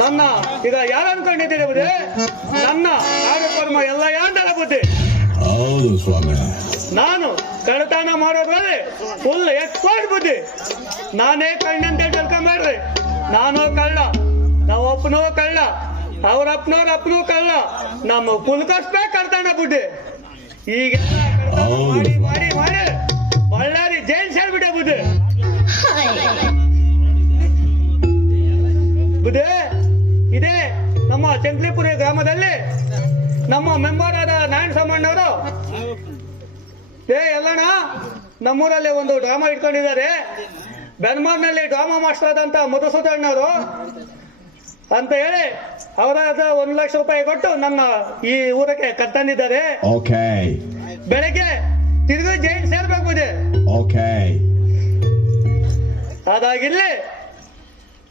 ನನ್ನ ಈಗ ಯಾರು ಅನ್ಕೊಂಡಿದ್ದೀರಿ ಬುದ್ಧಿ? ನನ್ನ ಕಾರ್ಯಕ್ರಮ ಎಲ್ಲ ಯಾಂದರ ಬುದ್ಧಿ. ಹೌದು ಸ್ವಾಮಿ, ನಾನು ಕಳ್ಳತನ ಮಾಡೋದ್ರಲ್ಲಿ ಫುಲ್ ಎಕ್ಸ್ಪರ್ಟ್ ಬುದ್ಧಿ. ನಾನೇ ಕಳ್ಳಂತ ತಿಳ್ಕೊಂಬೇಡ್ರಿ. ನಾನು ಕಳ್ಳ, ನಾವಪ್ಪನೂ ಕಳ್ಳ, ಅವ್ರಪ್ಪನವ್ರ ಅಪ್ಪನೂ ಕಳ್ಳ, ನಮ್ಮ ಕುಲ್ಕಸ್ಬೇ ಕಳ್ತಾನ ಬುದ್ಧಿ. ಈಗೆಲ್ಲ ಮಾಡಿ ಮಾಡಿ ಮಾಡಿ ಬಳ್ಳಾರಿ ಜೈಲ್ ಸೇರ್ಬಿಟ್ಟೆ ಬುದ್ಧಿ. ಬುದ್ಧಿ ಇದೇ ನಮ್ಮ ಚಂಕ್ಲಿಪುರಿ ಗ್ರಾಮದಲ್ಲಿ ನಮ್ಮ ಮೆಂಬರ್ ಆದ ನಾರಾಯಣ ಸಾಮಣ್ಣವರು ಎಲ್ಲಣ್ಣ ನಮ್ಮೂರಲ್ಲಿ ಒಂದು ಡ್ರಾಮಾ ಇಟ್ಕೊಂಡಿದ್ದಾರೆ. ಬೆನ್ಮಾರ್ನಲ್ಲಿ ಡ್ರಾಮಾ ಮಾಸ್ಟರ್ ಆದಂತ ಮಧುಸೂದಣ್ಣವರು ಅಂತ ಹೇಳಿ ಅವರಾದ 1 ಲಕ್ಷ ರೂಪಾಯಿ ಕೊಟ್ಟು ನನ್ನ ಈ ಊರಕ್ಕೆ ಕರ್ತಂದಿದ್ದಾರೆ. ಬೆಳಗ್ಗೆ ತಿರುಗಿ ಜೈಲ್ ಸೇರ್ಬೇಕು ಬುದ್ಧಿ. ಅದಾಗಿರ್ಲಿ,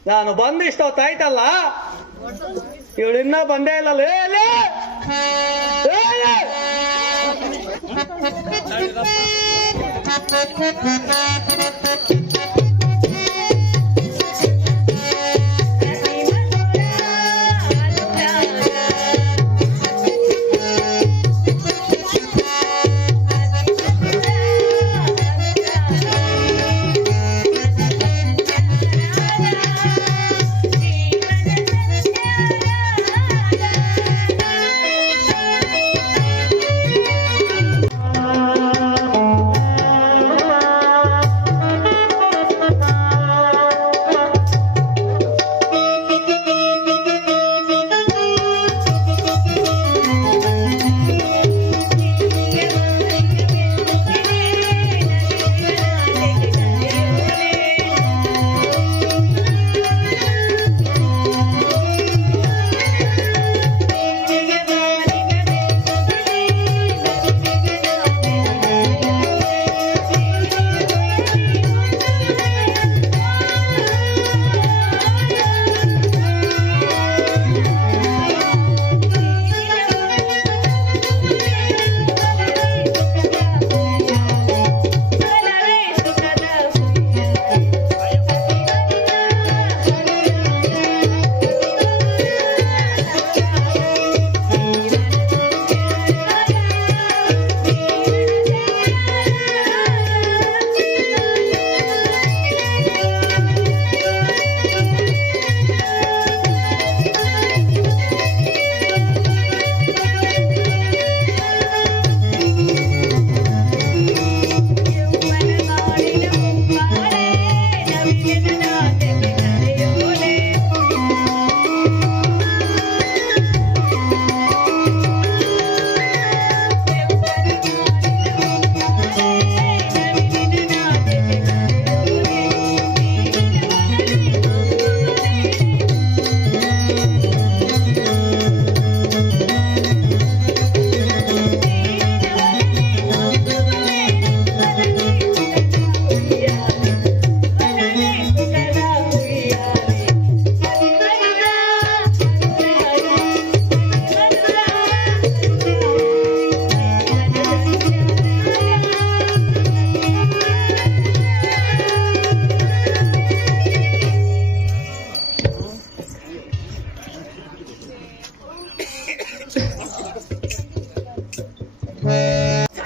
ನಾನು ಬಂದು ಇಷ್ಟೊತ್ತಾಯ್ತಲ್ಲ, ಇವಳು ಇನ್ನ ಬಂದೇ ಇಲ್ಲ.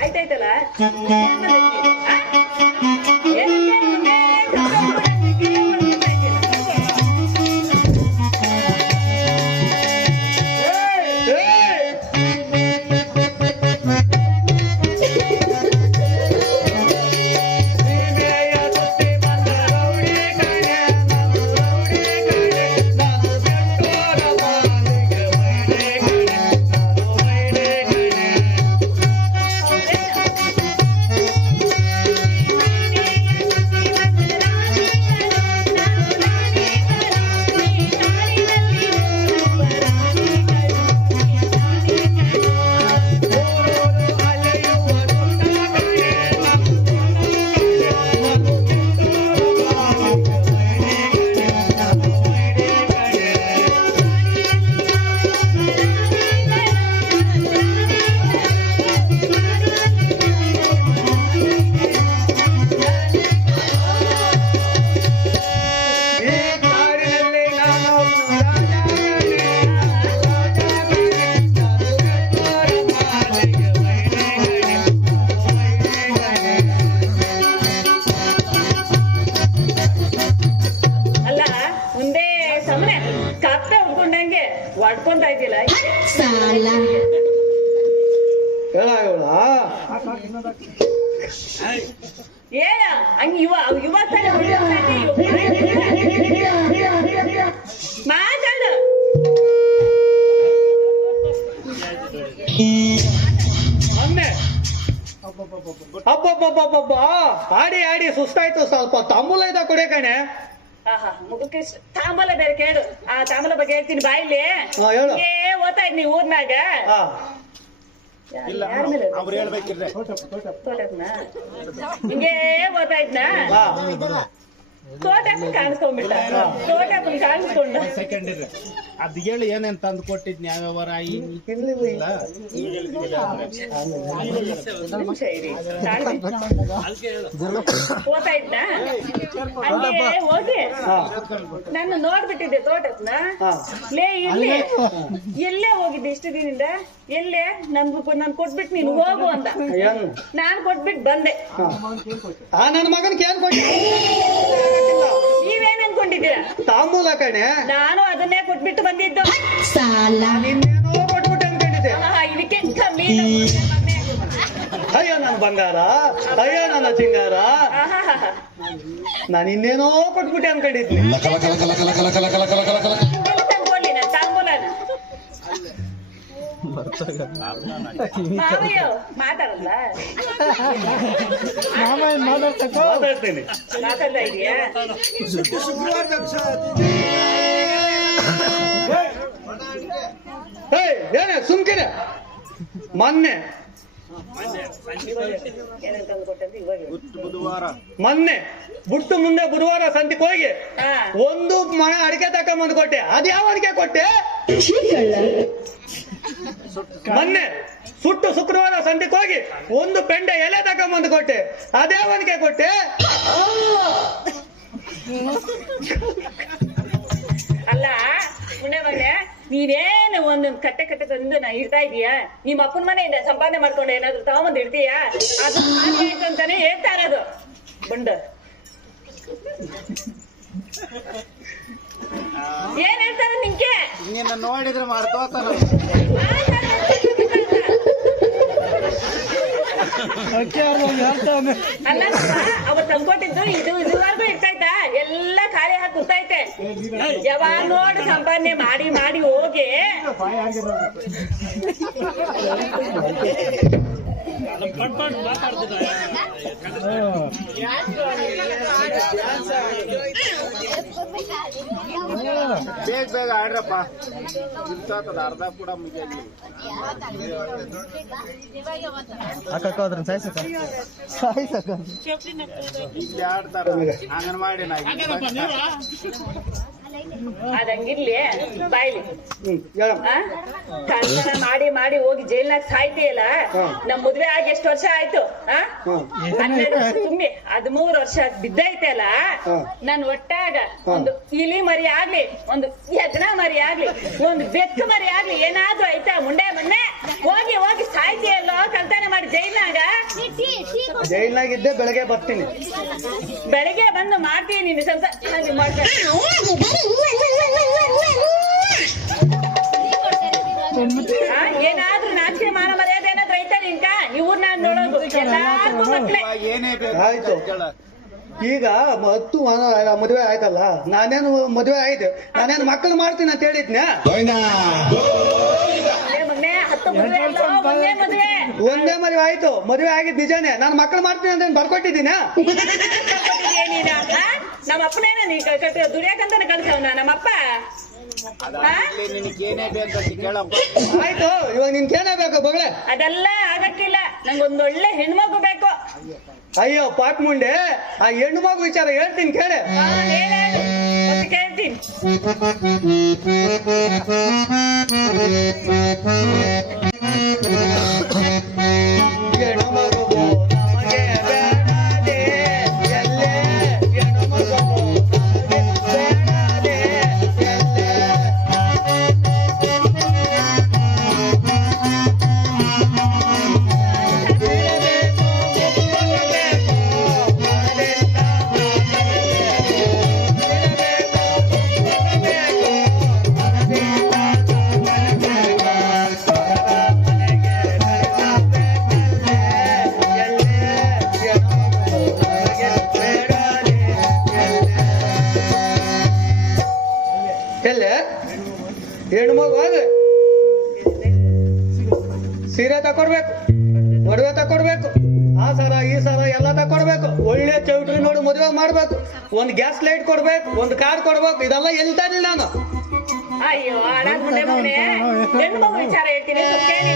ಆಯ್ತಾಯ್ತಲ್ಲ ಹೊಡ್ಕೊಂತ ಇದ್ದಿಲ್ಲ ಏನ ಹಂಗ ಯುವ ಮಾತಾಡ ಅಬ್ಬಬ್ಬಬ್ಬಬ್ಬ ಆಡಿ ಆಡಿ ಸುಸ್ತಾಯ್ತು, ಸ್ವಲ್ಪ ತಾಂಬೂಲ ಇದ್ದ ಕೊಡೆ ಕಣೆ. ಮುಖಕ್ಕೆ ತಾಂಬೂಲ ಬೇರೆ ಕೇಳು. ಆ ತಾಂಬೂಲ ಬಗ್ಗೆ ಹೇಳ್ತೀನಿ ಬಾಯಿಲಿ. ಓದ್ತಾ ಇದ್ನಿ ಊರ್ನಾಗ ಹಿಂಗೆ ಓದ್ತಾ ಇದ್ನ ತೋಟಪ್ಪನ ಕಾಣಿಸ್ಕೊಂಡ್ಬಿಟ್ಟ. ತೋಟಪ್ಪನ ಕಾಣಿಸ್ಕೊಂಡ ಅದ್ ಹೇಳಿ ಏನೇನ್ ತಂದು ಕೊಟ್ಟಿದ್ನಿ ಯಾವ್ಯಾವ ಓದ್ತಾ ಇದ್ನ ಹಂಗೆ ಹೋಗಿ ನನ್ನ ನೋಡ್ಬಿಟ್ಟಿದ್ದೆ ತೋಟಪ್ಪನ. ಲೇ ಇಲ್ಲೇ ಎಲ್ಲೇ ಹೋಗಿದ್ದೆ ಇಷ್ಟು ದಿನದಿಂದ? ಎಲ್ಲೇ ನನ್ ಕೊಟ್ಬಿಟ್ಟು ನೀನು ಹೋಗು ಅಂತ ನಾನ್ ಕೊಟ್ಬಿಟ್ಟು ಬಂದೆ. ನನ್ನ ಮಗನ್ಗೆ ಏನ್ ಕೊಟ್ಟ? ನೀವೇನ್ ಅನ್ಕೊಂಡಿದ್ದೀರಾ? ತಾಂಬೂಲ ಕಣೆ. ನಾನು ಅದನ್ನೇ ಕೊಟ್ಬಿಟ್ಟು ಬಂದಿದ್ದು. ನಿನ್ನೇನೋ ಕೊಟ್ಬಿಟ್ಟು ಅನ್ಕೊಂಡಿದ್ದೆ. ಇದಕ್ಕೆ ಕಮ್ಮಿ. ಅಯ್ಯೋ ನನ್ನ ಬಂಗಾರ, ಅಯ್ಯೋ ನನ್ನ ಚಿಂಗಾರ, ನಾನು ಇನ್ನೇನೋ ಕೊಟ್ಬಿಟ್ಟೆ ಅನ್ಕೊಂಡಿದ್ನಿ. ತಂದ್ಕೊಳ್ಳಿ ನಾನು ತಾಂಬೂಲನ. ಮಾವಯ್ಯ ಮಾತಾಡಲ್ಲ, ಮಾತಾಡ್ತೀನಿ. ಮಾತಾಡ್ತಾ ಇದೀಯಾ? ಏನೇ ಸುಮ್ಕಿನ ಮೊನ್ನೆ ಬಿಟ್ಟು ಮುಂದೆ ಬುಧವಾರ ಸಂತಿಗೆ ಹೋಗಿ ಒಂದು ಮಣ ಅಡಿಕೆ ತಕೊಂಬಂದು ಕೊಟ್ಟೆ. ಅದ್ ಯಾವ ಅಡಿಕೆ ಕೊಟ್ಟೆ? ಮೊನ್ನೆ ಸುಟ್ಟು ಶುಕ್ರವಾರ ಸಂತಿಗೆ ಹೋಗಿ ಒಂದು ಪೆಂಡೆ ಎಲೆ ತಕೊಂಬಂದು ಕೊಟ್ಟೆ. ಅದ್ಯಾವ ಅಡಿಕೆ ಕೊಟ್ಟೆ? ಅಲ್ಲ ಪುಣ್ಯ ಮನೆ, ನೀವೇನು ಒಂದೊಂದು ಕಟ್ಟೆ ಕಟ್ಟೆ ತಂದು ನಾ ಇಡ್ತಾ ಇದೀಯಾ? ನಿಮ್ಮ ಅಪ್ಪನ ಮನೆಯಿಂದ ಸಂಪಾದನೆ ಮಾಡ್ಕೊಂಡು ಏನಾದ್ರು ತಗೊಂಬಂದು ಇಡ್ತೀಯಾ? ಅದು ಆಯ್ತು ಅಂತಾನೆ ಹೇಳ್ತಾ ಇರೋದು. ಬಂಡ ಏನ್ ಹೇಳ್ತಾರ ನಿಂಗೆ? ನಿನ್ನ ನೋಡಿದ್ರೆ ಮಾಡ್ತೋತಾನ. ಅಲ್ಲ ಅವ್ರು ತಂದ್ಕೊಟ್ಟಿದ್ದು ಇದುವರೆಗೂ ಇರ್ತೈತಾ? ಎಲ್ಲ ಖಾಲಿ ಹಾಕಿ ಕೂತೈತೆ. ಯಾವಾಗ ನೋಡಿ ಸಂಪಾದನೆ ಮಾಡಿ ಮಾಡಿ ಹೋಗಿ ಬೇಗ ಬೇಗ ಆಡ್ರಪ್ಪ. ಅರ್ಧ ಕೂಡ ಮುಗಿಯ ಇಲ್ಲಿ ಆಡ್ತಾರ ಅಂಗನವಾಡಿ. ಅದಂಗಿರ್ಲಿ ಬಾಯ್ಲಿ ಹೇಳಮ್ಮ. ಕಳ್ತನ ಮಾಡಿ ಮಾಡಿ ಹೋಗಿ ಜೈಲ್ನಾಗ ಸಾಯ್ತಿಯಲ್ಲ. ನಮ್ ಮದ್ವೆ ಆಗಿ ಎಷ್ಟು ವರ್ಷ ಆಯ್ತು? 12 ವರ್ಷ ತುಂಬಿ 13 ವರ್ಷ ಬಿದ್ದೈತಲ್ಲ. ನನ್ ಒಟ್ಟಾಗ ಒಂದು ಇಲಿ ಮರಿ ಆಗ್ಲಿ, ಒಂದು ಯಜ್ಞ ಮರಿ ಆಗ್ಲಿ, ಒಂದು ಬೆಕ್ಕು ಮರಿ ಆಗ್ಲಿ ಏನಾದ್ರೂ ಆಯ್ತಾ? ಮುಂಡೆ ಮೊನ್ನೆ ಹೋಗಿ ಹೋಗಿ ಸಾಯ್ತಿಯಲ್ಲೋ ಕಳ್ತನ ಮಾಡಿ ಜೈಲ್ನಾಗ. ಜೈಲ್ನಾಗಿದ್ದೆ ಬೆಳಗ್ಗೆ ಬರ್ತೀನಿ. ಬೆಳಿಗ್ಗೆ ಬಂದು ಮಾಡ್ತೀನಿ ನೀನು ಸ್ವಲ್ಪ ಮಾಡ್ಕೊಂಡು. ಏನಾದ್ರೂ ನಾಚಿಕೆ ಮಾನ ಮರ್ಯಾದೆ ಏನಾದ್ರು ಐತಾ ನಿನ್ಕ? ಇವ್ರು ನಾನ್ ನೋಡೋದು ಎಲ್ಲಾರ್ಗೂ ಮಕ್ಳೇ. ಏನೇ ಬೇಕು ಆಯ್ತು. ಈಗ 10 ಮದುವೆ ಆಯ್ತಲ್ಲ, ನಾನೇನು ಮದುವೆ ಆಯ್ತು, ನಾನೇನು ಮಕ್ಕಳು ಮಾಡ್ತೀನಿ ಅಂತ ಹೇಳಿದ್ನ. ಮೊನ್ನೆ 10 ಮದುವೆ ಅಲ್ಲ, ಒಂದೇ ಮದುವೆ. ಒಂದೇ ಮದುವೆ ಆಯ್ತು, ಮದುವೆ ಆಗಿದ್ ನಿಜಾನೇ. ನಾನು ಮಕ್ಕಳು ಮಾಡ್ತೀನಿ ಅಂತ ಬರ್ಕೊಟ್ಟಿದ್ದೀನ. ನಮ್ಮ ಅಪ್ಪನೇನ ನೀ ದುಡಿಯಾಕಂತಾನೆ ಕಳ್ಸವನ ನಮ್ಮಪ್ಪ. ನಿನಗೆ ಏನೇ ಬೇಕು ಕೇಳಪ್ಪ. ಆಯ್ತು, ಇವಾಗ ನಿನ್ಗೇನೇ ಬೇಕು ಬೊಗಳೆ? ಅದೆಲ್ಲ ಆಗಕ್ಕಿಲ್ಲ, ನಂಗೊಂದೊಳ್ಳೆ ಹೆಣ್ಮಗು ಬೇಕು. ಅಯ್ಯೋ ಪಾಕ್ ಮುಂಡೆ, ಆ ಹೆಣ್ಣು ಮಗು ವಿಚಾರ ಹೇಳ್ತೀನಿ ಕೇಳೆ. ಹೇಳು ಮತ್ತೆ ಕೇಳ್ತೀನಿ. ಹೆಣ್ಣು ಮಗುವು ನಮಗೆ ಬೇಡದೆ, ಎಲ್ಲೇ ಹೆಣ್ಣು ಮಗುವು ನಮಗೆ ಬೇಡದೆ, ಎಲ್ಲೇ ಎಲ್ಲೇ ಹೆಣ್ಣು ಮಗು ಆದ್ರೆ ಸೀರೆ ತಕೊಡ್ಬೇಕು, ಒಡವೆ ತಕೊಡ್ಬೇಕು, ಆ ಸರ ಈ ಸರ ಎಲ್ಲ ತಕೊಡ್ಬೇಕು, ಒಳ್ಳೆ ಚೌಟ್ರಿ ನೋಡಿ ಮದುವೆ ಮಾಡ್ಬೇಕು, ಒಂದು ಗ್ಯಾಸ್ ಲೈಟ್ ಕೊಡ್ಬೇಕು, ಒಂದು ಕಾರ್ ಕೊಡ್ಬೇಕು. ಇದೆಲ್ಲ ಎಲ್ತಾನಿಲ್ಲ ನಾನು. ಅಯ್ಯೋ ಹಾಳಾದ್ ಮುಂಡೆ ಮಗನೇ, ಹೆಣ್ಣು ಮಗು ವಿಚಾರ ಹೇಳ್ತೀನಿ ಸ್ವಲ್ಪ ಕೇಳಿ.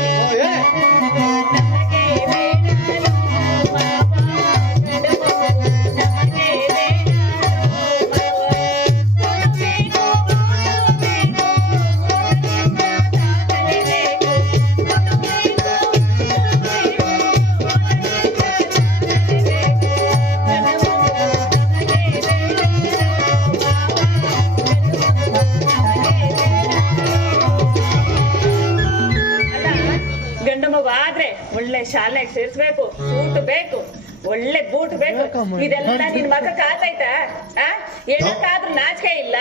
ಗಂಡು ಮಗು ಆದ್ರೆ ಒಳ್ಳೆ ಶಾಲೆಗೆ ಸೇರ್ಸ್ಬೇಕು, ಸೂಟ್ ಬೇಕು, ಒಳ್ಳೆ ಬೂಟ್ ಬೇಕು. ಇದೆಲ್ಲ ನಿನ್ ಮಗಕ್ಕೆ ಆತೈತಾ? ಏನಕ್ಕಾದ್ರೂ ನಾಚಿಕೆ ಇಲ್ಲ?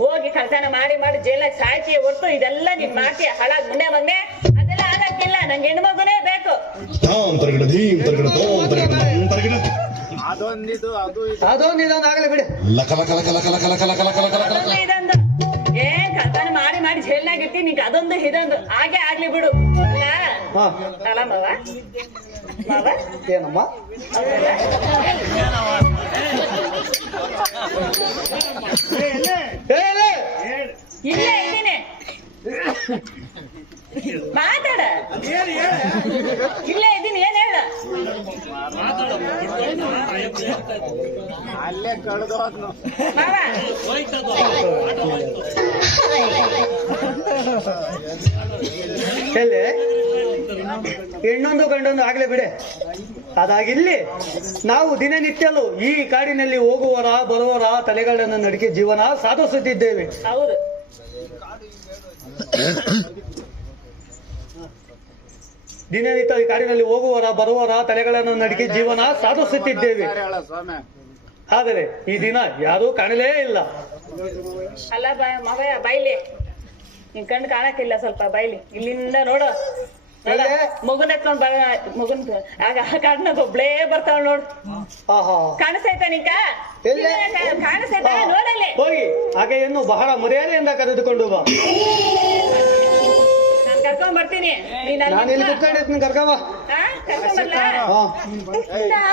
ಹೋಗಿ ಕಳ್ತನ ಮಾಡಿ ಮಾಡಿ ಜೈಲಾಗ ಸಾಯ್ತೀಯ ಹೊರ್ತು ಇದೆಲ್ಲ ನಿನ್ ಮಾಡ್ತೀಯ ಹಾಳಾಗ್ ಮುಂಡೆ ಮಗನೆ. ಅದೆಲ್ಲ ಆಗಕ್ಕಿಲ್ಲ, ನಂಗೆ ಹೆಣ್ಮಗುನೇ ಬೇಕು. ಅದೊಂದಿದು ಅದು ಅದೊಂದು ಇದೊಂದು ಆಗಲಿ ಬಿಡಿ. ಇದೊಂದು ಏನ್ ಕಳ್ತನ ಮಾಡಿ ಮಾಡಿ ಜೈಲ್ನಾಗ ಇರ್ತೀನಿ, ನಿಂಗೆ ಅದೊಂದು ಇದೊಂದು ಹಾಗೆ ಆಗ್ಲಿ ಬಿಡು. ಅಲ್ಲ ಮಾವ ಮಾವ ಏನಮ್ಮ ಇಲ್ಲೇ ಇದ್ದೀನಿ, ಮಾತಾಡ. ಇಲ್ಲೇ ಇದ್ದೀನಿ, ಏನ್ ಹೇಳ? ಅಲ್ಲೇ ಕಳೆದು ಮಾವ ಎಲ್ಲಿ ಹೆಣ್ಣೊಂದು ಗಂಡೊಂದು ಆಗ್ಲೇ ಬಿಡೆ. ಅದಾಗಿಲ್ಲಿ ನಾವು ದಿನನಿತ್ಯಲು ಈ ಕಾಡಿನಲ್ಲಿ ಹೋಗುವರ ಬರುವರ ತಲೆಗಳನ್ನು ನಡಿಕೆ ಜೀವನ ಸಾಧಿಸುತ್ತಿದ್ದೇವೆ. ಹೌದು, ದಿನನಿತ್ಯ ಈ ಕಾಡಿನಲ್ಲಿ ಹೋಗುವರ ಬರುವರ ತಲೆಗಳನ್ನು ನಡಿಕೆ ಜೀವನ ಸಾಧಿಸುತ್ತಿದ್ದೇವೆ. ಆದರೆ ಈ ದಿನ ಯಾರೂ ಕಾಣಲೇ ಇಲ್ಲ. ಅಲ್ಲ ಮಾವಯ್ಯ ಬೈಲಿ, ನಿನ್ ಕಣ್ಣು ಕಾಣಕ್ಕಿಲ್ಲ, ಸ್ವಲ್ಪ ಬೈಲಿ. ಇಲ್ಲಿಂದ ನೋಡು, ಮಗುನ್ ಎತ್ಕೊಂಡ್ ಮಗುನ್ ಆಗ ಕಾಡ್ನಾಗ ಒಬ್ಳೇ ಬರ್ತಾವ ನೋಡು. ಕಾಣಿಸ್ತೈತ ನಿಂಕ? ಕಾಣಿಸ್ತೈತ ನೋಡಲ್ಲಿ. ಹೋಗಿ ಆಕೆಯನ್ನು ಬಹಳ ಮರ್ಯಾದೆಯಿಂದ ಕರೆದುಕೊಂಡು ಬಾ. ನಾನ್ ಕರ್ಕೊಂಡ್ ಬರ್ತೀನಿ. ನಾನು ಇಲ್ಲಿ ಕುತ್ಕೊಂಡಿರ್ತೀನಿ, ಕರ್ಕೊಂಬ. ಕರ್ಕೊಂಡ್ ಬರ್ಲಾ?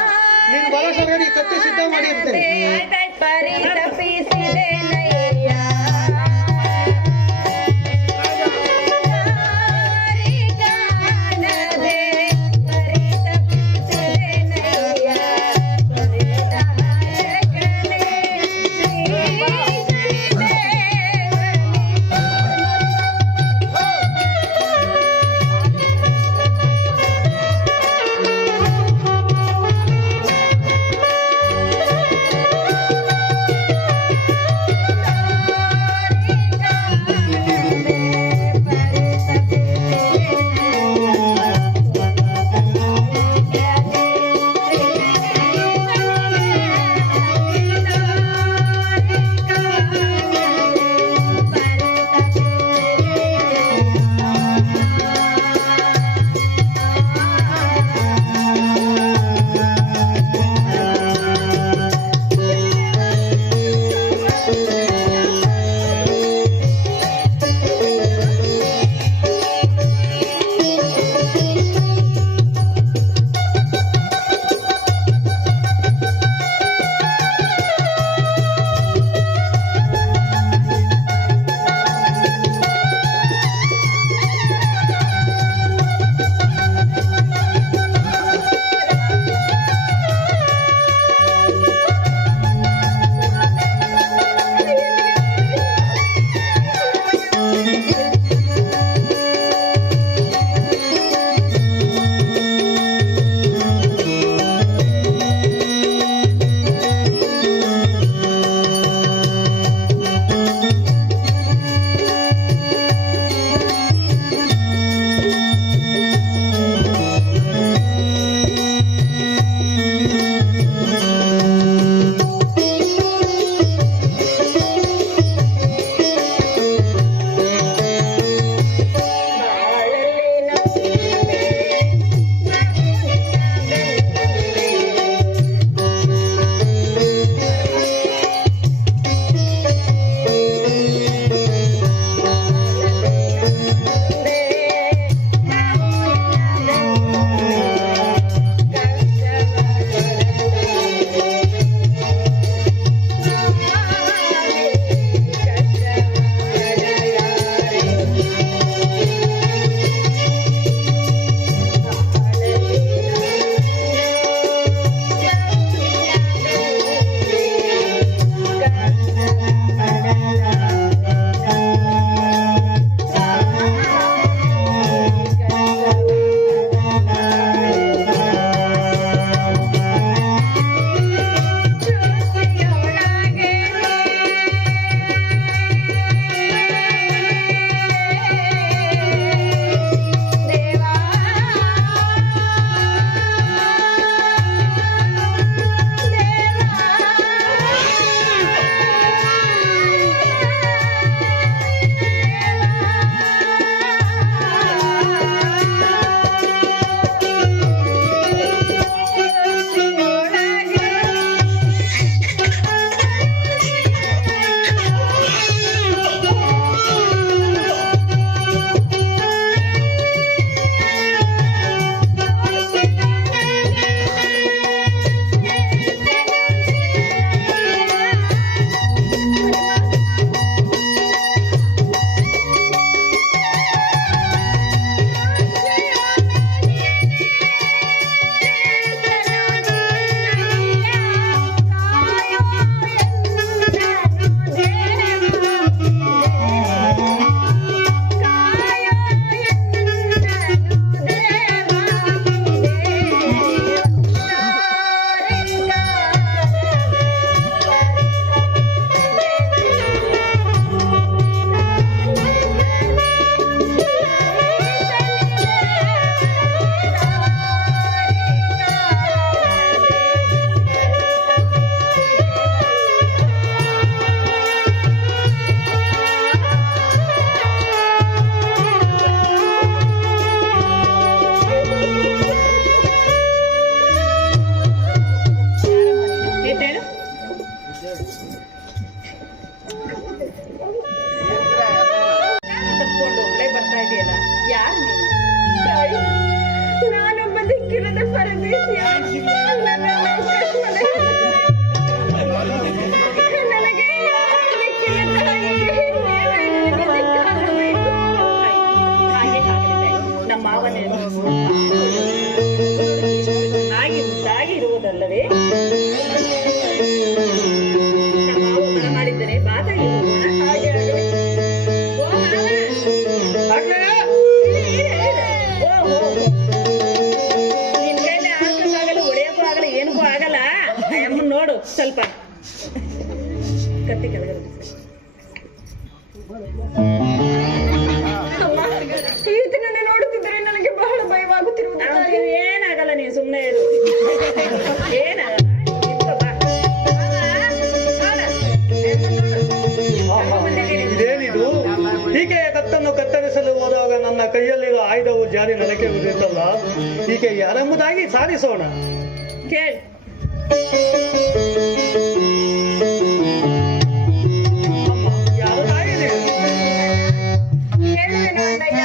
ನೀನು ಬರೋ ಸರಿ ಕತ್ತಿ ಸಿದ್ಧ ಮಾಡಿ ಇರ್ತೀನಿ. ಆಯ್ತಾಯ್ತು, ಬರೀ ತಪ್ಪಿಸಿದೆ ನಯ್ಯ. ಓಹೋ ನಿನ್ ಕೈಲಿ ಹಾಕಕ್ಕಾಗಲ್ಲ, ಹೊಡೆಯಕ್ಕೂ ಆಗಲ್ಲ, ಏನಕ್ಕೂ ಆಗಲ್ಲ. ಅಮ್ಮನ್ ನೋಡು ಸ್ವಲ್ಪ ಕತ್ತಿ ಕೆಳಗಡೆ ಇದನ್ನ ನೋಡುತ್ತಿದ್ದರೆ ನನಗೆ ಬಹಳ ಭಯವಾಗುತ್ತಿರುವುದು. ಏನಾಗಲ್ಲ, ನೀನ್ ಸುಮ್ಮನೆ ಇರು. ಏನಾಗಲ್ಲ, ನಿಂತ್ಕೋ ಬಾ. ಇದೇನಿದು? ಈಕೆಯ ಕತ್ತನ್ನು ಕತ್ತರಿಸಲು ಹೋದಾಗ ನನ್ನ ಕೈಯಲ್ಲಿರುವ ಆಯುಧವು ಜಾರಿ ನೆಲಕ್ಕೆ ಉದಿರ್ತಲ್ಲ, ಈಕೆ ಯಾರೆಂಬುದಾಗಿ ಸಾರಿಸೋಣ. ಕೇಳಿ ಯಾರು ತಾಯಿ ನೀವು? ಹೇಳುವೆನು ಅಣ್ಣಯ್ಯ.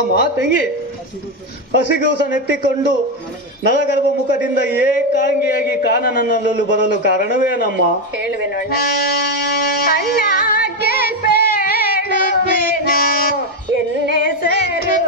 ಅಮ್ಮ ತಂಗಿ, ಹಸಿಗೂಸ ನೆತ್ತಿಕೊಂಡು ನಲಗರ್ಭ ಮುಖದಿಂದ ಏಕಾಂಗಿಯಾಗಿ ಕಾನನಲ್ಲೂ ಬರಲು ಕಾರಣವೇನಮ್ಮ? ಹೇಳುವೆನು ಅಣ್ಣ. ಅಣ್ಣ ಕೇಳ್ಬೇಡುವೆನು ಎನ್ನೆಸರು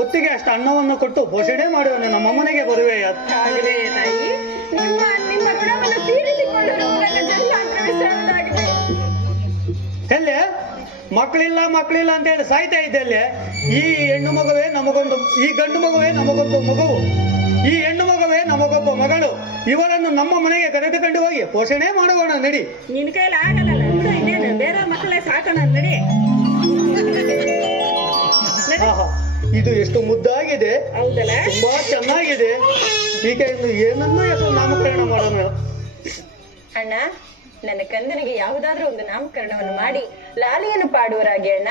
ಒತ್ತಿಗೆ ಅಷ್ಟು ಅನ್ನವನ್ನು ಕೊಟ್ಟು ಪೋಷಣೆ ಮಾಡುವನು ನಮ್ಮಮ್ಮನೆಗೆ ಬರುವೆಯ. ಆಗಲೇ ತಾಯಿ, ನಿಮ್ಮ ಋಣವನ್ನು ತೀರಿಸಿಕೊಳ್ಳಲು ನನ್ನ ಜನ್ಮಾಂತರವೇ ಸಾಲದಾಗಿದೆ. ಎಲ್ಲಿ ಮಕ್ಕಳಿಲ್ಲ ಅಂತ ಹೇಳಿ ಸಾಯ್ತಾ ಇದ್ದಲ್ಲಿ ಈ ಹೆಣ್ಣು ಮಗುವೇ ನಮಗೊಂದು, ಈ ಗಂಡು ಮಗುವೇ ನಮಗೊಂದು ಮಗುವು, ಈ ಹೆಣ್ಣು ಮಗುವೇ ನಮಗೊಬ್ಬ ಮಗಳು. ಇವರನ್ನು ನಮ್ಮ ಮನೆಗೆ ಕರೆದುಕೊಂಡು ಹೋಗಿ ಪೋಷಣೆ ಮಾಡೋಣ ನಡಿ. ನಿನ್ ಕೈಲಿ ಆಗಲ್ಲ ಬಿಡು, ಇನ್ನೇನು ಬೇರೆ ಮಕ್ಕಳೇ ಸಾಕೋಣ ನಡಿ. ಆಹಾ, ಇದು ಎಷ್ಟು ಮುದ್ದಾಗಿದೆ, ಹೌದಲ್ಲ? ತುಂಬಾ ಚೆನ್ನಾಗಿದೆ. ಈಗ ಇನ್ನು ಏನನ್ನ ಹೆಸರು ನಾಮಕರಣ ಮಾಡೋಣ. ಅಣ್ಣ, ನನ್ನ ಕಂದನಿಗೆ ಯಾವುದಾದ್ರೂ ಒಂದು ನಾಮಕರಣವನ್ನು ಮಾಡಿ ಲಾಲಿಯನ್ನು ಪಾಡುವರಾಗಿ ಅಣ್ಣ.